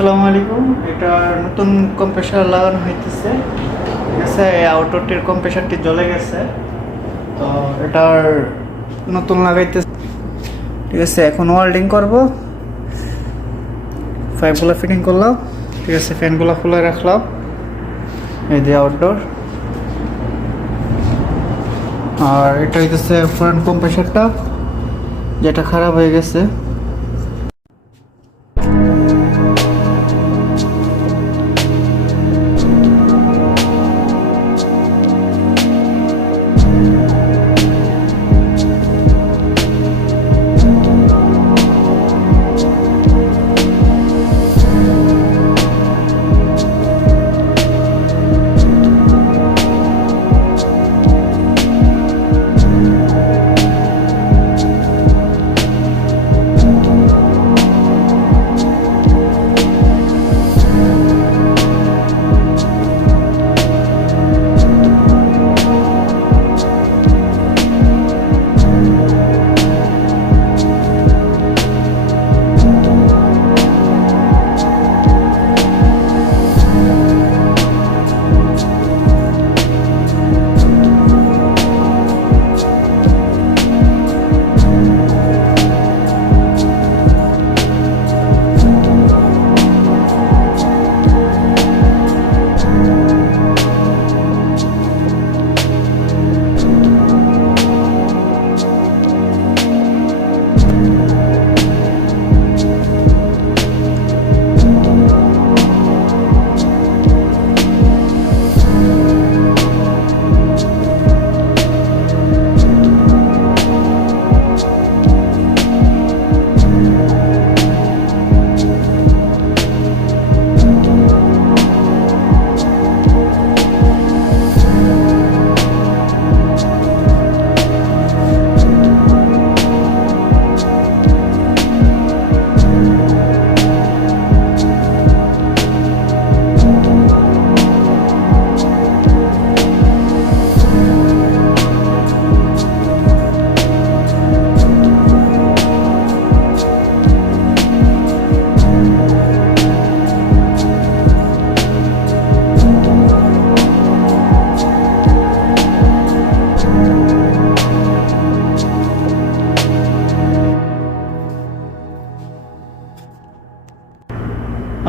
আসসালামু আলাইকুম। এটা নতুন কম্প্রেসার লাগানো হইতেছে, ঠিক আছে। এই আউটডোরটির কম্প্রেসারটি জ্বলে গেছে, তো এটার নতুন লাগাইতেছে, ঠিক আছে। এখন ওয়েল্ডিং করব। পাইপগুলো ফিটিং করলাম, ঠিক আছে। ফ্যানগুলো খুলে রাখলাম, এই যে আউটডোর। আর এটা হইতেছে ফ্রন্ট কম্প্রেসারটা, যেটা খারাপ হয়ে গেছে।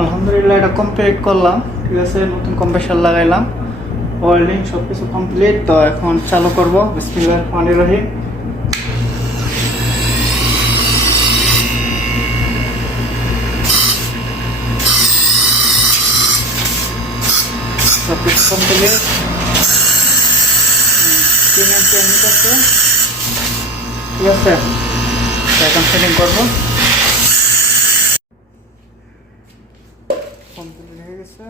আলহামদুলিল্লাহ, এটা কমপ্লিট করলাম, ঠিক আছে। নতুন কম্প্রেসার লাগাইলাম, ওয়েল্ডিং সব কিছু কমপ্লিট। তো এখন চালু করব। বিসমিল্লাহির রহমানির রহিম। সব কিছু কমপ্লিট। 3 এমপি নিতেছে, ঠিক আছে। তো এখন সেটিং করবো। কমপ্লিট হয়ে গেছে।